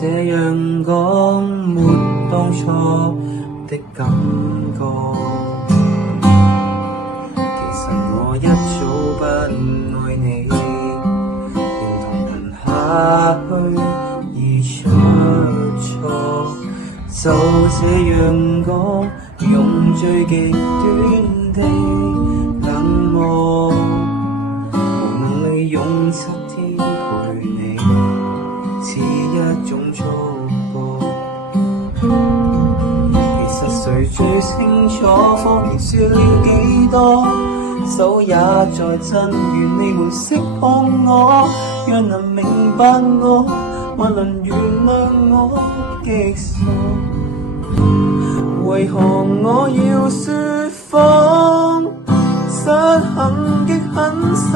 這樣講，沒當初的感覺。其實我一早不愛你，認同人下去已出錯。就這樣講，用最極端的冷漠，無能利用7天陪你，似一種束縛。其實誰最清楚，謊言說了幾多，手也在震，願你們釋放我，讓能明白我，還能原諒我極傻。為何我要說謊？失衡極狠心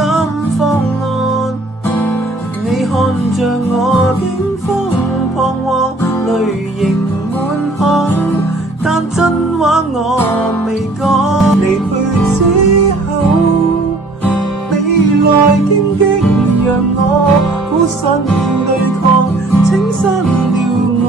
方案，你看着我驚慌彷徨，淚盈滿腔，但真話我未講。離去之後，你來荊棘讓我孤身對抗，請刪掉我。